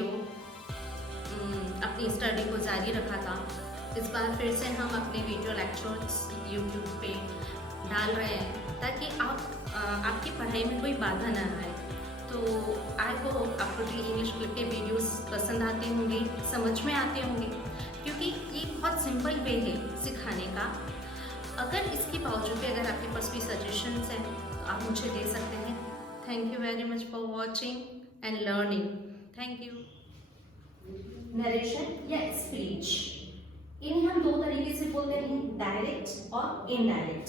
Video अपनी study को जारी रखा था। इस बार फिर से हम अपने वीडियो लेक्चर्स यूट्यूब पे डाल रहे हैं ताकि आपकी पढ़ाई में कोई बाधा ना आए। तो आई होप आपको ये इंग्लिश के वीडियोस पसंद आते होंगे, समझ में आते होंगे, क्योंकि ये बहुत सिंपल वे है सिखाने का। अगर इसके बावजूद भी अगर आपके पास कोई सजेशंस हैं तो आप मुझे दे सकते हैं। Thank you very much for watching and learning. Thank you. Narration या स्पीच, इन्हें हम दो तरीके से बोलते हैं, डायरेक्ट और इनडायरेक्ट।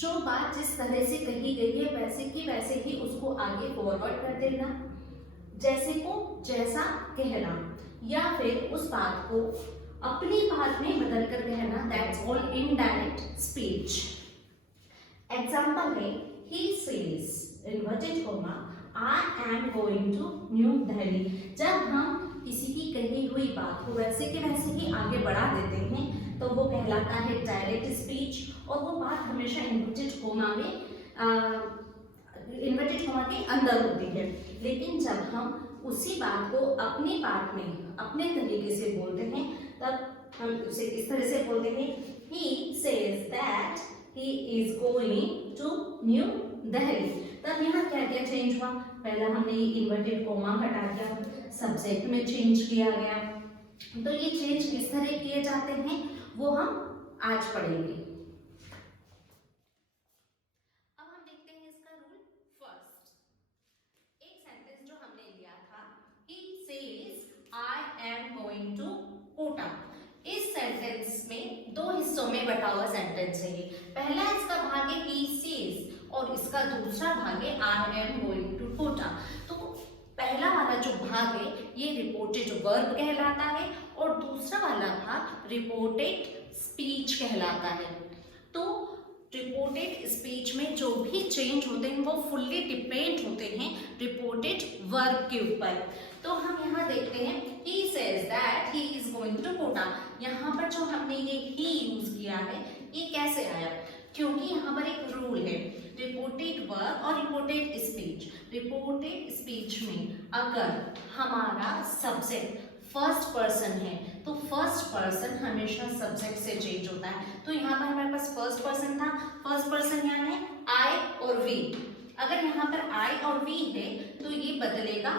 जो बात जिस तरह से कही गई है वैसे की वैसे ही उसको आगे फॉरवर्ड कर देना, जैसे को जैसा कहना, या फिर उस बात को अपनी बात में बदल कर कहना, that's all indirect speech. Example है, he says inverted comma I am going to New Delhi. जब हम किसी की कही हुई बात को वैसे के वैसे ही आगे बढ़ा देते हैं तो वो कहलाता है डायरेक्ट स्पीच, और वो बात हमेशा इन्वर्टेड कॉमा में इन्वर्टेड कॉमा के अंदर होती है। लेकिन जब हम उसी बात को अपनी बात में अपने तरीके से बोलते हैं तब हम उसे इस तरह से बोलते हैं, he says that he is going to New Delhi. तब यहाँ क्या क्या चेंज हुआ? पहला हमने इन्वर्टेड कॉमा हटा दिया, सब्जेक्ट में चेंज किया गया। तो ये चेंज किस तरह किए जाते हैं वो हम आज पढ़ेंगे। अब हम देखते हैं इसका रूल। फर्स्ट, एक सेंटेंस जो हमने लिया था, he says I am going to Kota. इस सेंटेंस में दो हिस्सों में बटा हुआ सेंटेंस है। पहला इसका भाग है he says और इसका दूसरा भाग है I am going to Kota. तो पहला वाला जो भाग है ये रिपोर्टेड वर्ब कहलाता है और दूसरा वाला भाग रिपोर्टेड स्पीच कहलाता है। तो रिपोर्टेड स्पीच में जो भी चेंज होते हैं वो फुल्ली डिपेंड होते हैं रिपोर्टेड वर्ब के ऊपर। तो हम यहाँ देखते हैं, he says that he is going to Kota. यहाँ पर जो हमने ये he यूज किया है ये कैसे आया? क्योंकि यहाँ पर एक रूल है, रिपोर्टेड वर्ब और रिपोर्टेड स्पीच। रिपोर्टेड स्पीच में अगर हमारा सब्जेक्ट फर्स्ट पर्सन है तो फर्स्ट पर्सन हमेशा सब्जेक्ट से चेंज होता है। तो यहाँ पर हमारे पास फर्स्ट पर्सन था, फर्स्ट पर्सन यानी आई और वी। अगर यहाँ पर आई और वी है तो ये बदलेगा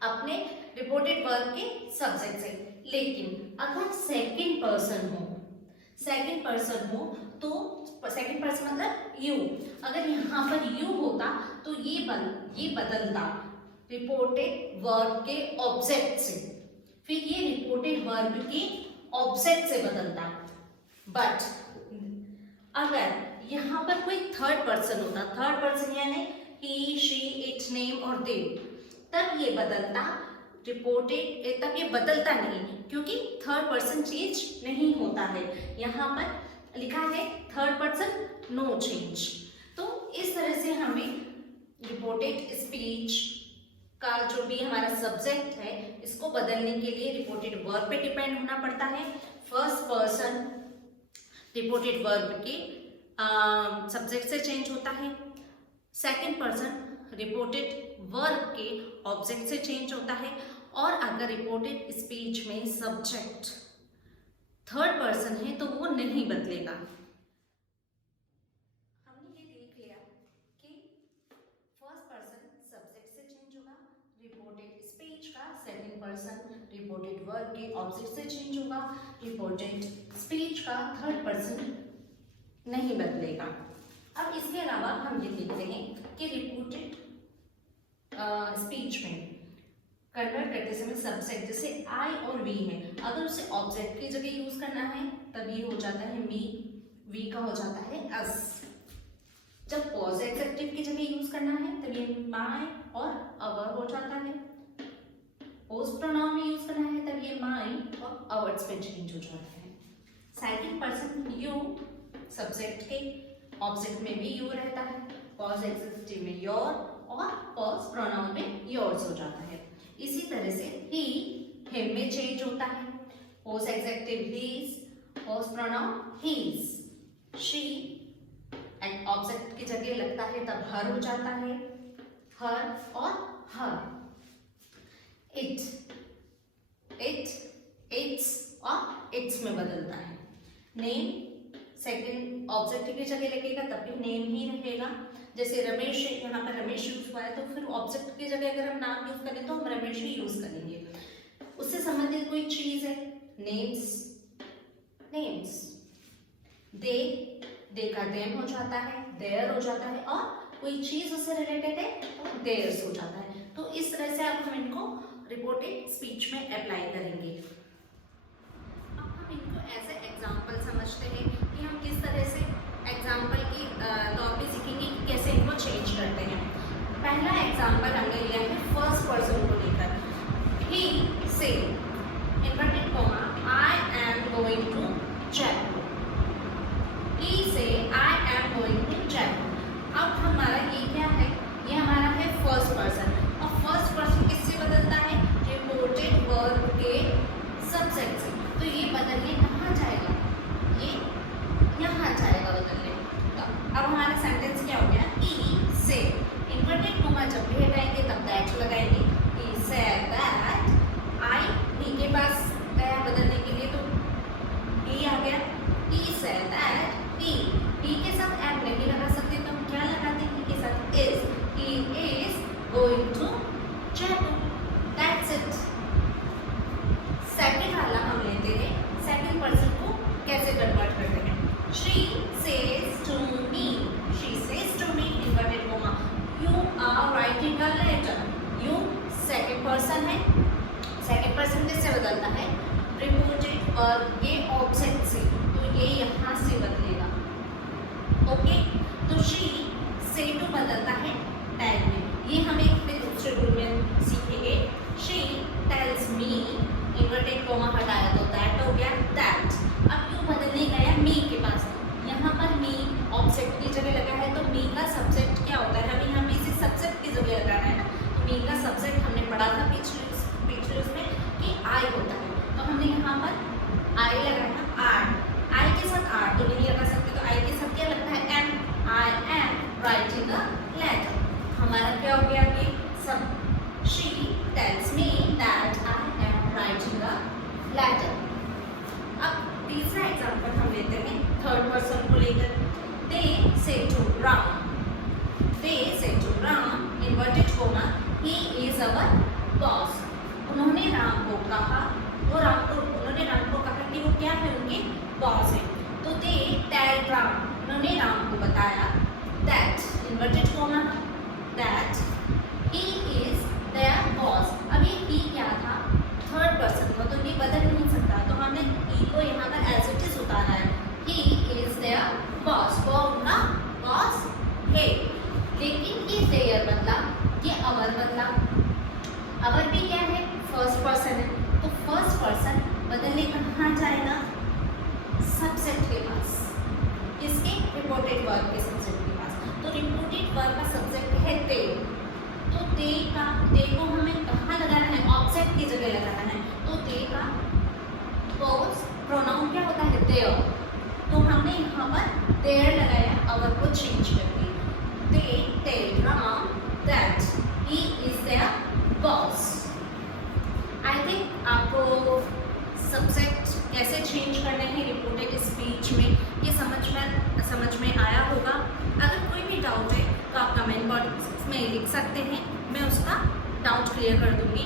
अपने रिपोर्टेड वर्ब के सब्जेक्ट से। लेकिन अगर सेकंड पर्सन हो तो सेकंड पर्सन मतलब यू, अगर यहाँ पर यू होता तो ये बदलता रिपोर्टेड वर्ब के ऑब्जेक्ट से, फिर ये रिपोर्टेड वर्ब के ऑब्जेक्ट से बदलता। बट अगर यहाँ पर कोई थर्ड पर्सन होता, थर्ड पर्सन यानी ही, शी, इट, नेम और दे, तब ये बदलता रिपोर्टेड, तब ये बदलता नहीं क्योंकि थर्ड पर्सन चेंज नहीं होता है। यहाँ पर लिखा है थर्ड पर्सन नो चेंज। तो इस तरह से हमें रिपोर्टेड स्पीच का जो भी हमारा सब्जेक्ट है इसको बदलने के लिए रिपोर्टेड वर्ब पे डिपेंड होना पड़ता है। फर्स्ट पर्सन रिपोर्टेड वर्ब के सब्जेक्ट से चेंज होता है, सेकंड पर्सन रिपोर्टेड वर्ब के ऑब्जेक्ट से चेंज होता है, और अगर रिपोर्टेड स्पीच में सब्जेक्ट थर्ड पर्सन है तो वो नहीं बदलेगा। हमने ये देख लिया कि फर्स्ट पर्सन सब्जेक्ट से चेंज होगा, रिपोर्टेड स्पीच का सेकंड पर्सन रिपोर्टेड वर्ब के ऑब्जेक्ट से चेंज होगा, रिपोर्टेड स्पीच का थर्ड पर्सन नहीं बदलेगा। अब इसके अलावा हम ये देखते हैं कि रिपोर्टेड स्पीच में कन्वर्ट करते समय सब्जेक्ट जैसे आई और वी है, अगर उसे ऑब्जेक्ट की जगह यूज करना है तब ये हो जाता है मी, वी का हो जाता है अस। जब पॉज एडजेक्टिव की जगह यूज करना है तब ये माय और अवर हो जाता है। पोस्ट प्रोनाउन में यूज करना है तब ये माई और अवर्स पे चेंज हो जाता है। सेकंड पर्सन यू, सब्जेक्ट के ऑब्जेक्ट में भी यू रहता है, पॉज एडजेक्टिव में योर और पॉज प्रोनाउन में योर्स हो जाता है। इसी तरह से ही, हिम में चेंज होता है, poss adjective his, poss pronoun his. She and object की जगह लगता है तब हर हो जाता है, हर और हर। इट, इट्स और इट्स में बदलता है। नेम सेकंड ऑब्जेक्ट की जगह लगेगा तब भी नेम ही रहेगा। जैसे रमेश, यहाँ पर रमेश यूज हुआ है तो फिर ऑब्जेक्ट की जगह अगर हम नाम यूज करें तो हम रमेश ही यूज करेंगे। उससे संबंधित कोई चीज है, नेम्स, दे का देम हो जाता है, देयर हो जाता है, और कोई चीज उससे रिलेटेड है तो देयर्स हो जाता है। तो इस तरह से अब हम इनको रिपोर्टेड स्पीच में अप्लाई करेंगे। अब हम इनको ऐसे एग्जाम्पल समझते हैं कि हम किस तरह से एग्जाम्पल की तौर पे सीखेंगे कि कैसे इनको चेंज करते हैं। पहला एग्जाम्पल हमने लिया है फर्स्ट पर्सन को लेकर। He say inverted comma I am going to Jaipur. He say I am going to Jaipur. अब हमारा ये क्या है, ये हमारा है फर्स्ट पर्सन, और फर्स्ट पर्सन किससे बदलता है, रिपोर्टेड वर्ब के सब्जेक्ट से। तो ये बदलने कहाँ जाएगा, ये यहाँ जाएगा बदलने। तो अब हमारा सेंटेंस क्या हो गया, ही से इन्वर्टेड कॉमा जब भी हटाएंगे तब दैट लगाएंगे। ही सेड दैट, आई ही के पास गया बदलने के लिए तो ही आ गया। ही सेड दैट, ही के साथ एम नहीं लगा सकते तो हम क्या लगाते हैं, ही के साथ is. He is going to Jaipur, that's it. Second वाला हम लेते हैं, सेकंड पर्सन को कैसे कन्वर्ट करते हैं। She says to me, she says to me inverted comma you are writing a letter. You second person है, सेकंड पर्सन किससे बदलता है, रिपोर्टेड वर्ब के ऑब्जेक्ट से, तो ये यहाँ से बदलेगा। ओके, तो शी से टू बदलता है टेल में, ये हमें फिर दूसरे रूल में सीखेंगे। She tells me inverted comma हटाया तो दैट हो गया दैट। अब यू बदलने गया मी के पास, यहाँ पर मी ऑब्जेक्ट की जगह लगा है तो मी का सब्जेक्ट क्या होता है, हमें यहाँ पे इसे सब्जेक्ट की जगह लगाना है ना। तो मी का सब्जेक्ट हमने पढ़ा था पिछले उसमें कि आई होता है, तो हमने यहाँ पर आई लगाया। आई के साथ आर तो नहीं लगा सकते, तो आई के साथ क्या लगता है, am. I am writing a letter. हमारा क्या हो गया कि सब she tells me that I am writing a letter. अब तीसरा एग्जांपल हम लेते हैं थर्ड पर्सन को लेकर। दे say to Ram, they say to Ram inverted comma he is our boss. उन्होंने राम को कहा, उन्होंने राम को कहा कि वो क्या है, उनके बॉस है। तो दे टेल राम, उन्होंने राम को बताया that inverted comma that he is their boss. अब ये ही क्या था, थर्ड पर्सन था, तो ये बदल नहीं सकता, तो हमने ही को यहाँ पर एज इट इज उतारा है। ही इज देयर बॉस, वो उनका बॉस है। लेकिन ये देयर बदला, ये अवर बदला। अवर भी क्या है, फर्स्ट पर्सन है, तो फर्स्ट पर्सन बदलने कहाँ जाएगा, सब्जेक्ट के पास। किसके, रिपोर्टेड वर्ब के सब्जेक्ट के पास। तो रिपोर्टेड वर्ब का सब्जेक्ट है दे, तो दे को हमें कहाँ लगाना है, ऑब्जेक्ट की जगह लगाना है। तो दे का प्रोनाउन क्या होता है, देयर, तो हमने यहाँ पर देयर लगाया अवर को चेंज करके। They tell Ram that he is their boss. I think आपको सब्जेक्ट कैसे चेंज करने हैं रिपोर्टेड स्पीच में ये समझ में आया होगा। अगर कोई भी डाउट है तो आप कमेंट बॉक्स में लिख सकते हैं, मैं उसका डाउट क्लियर कर दूंगी।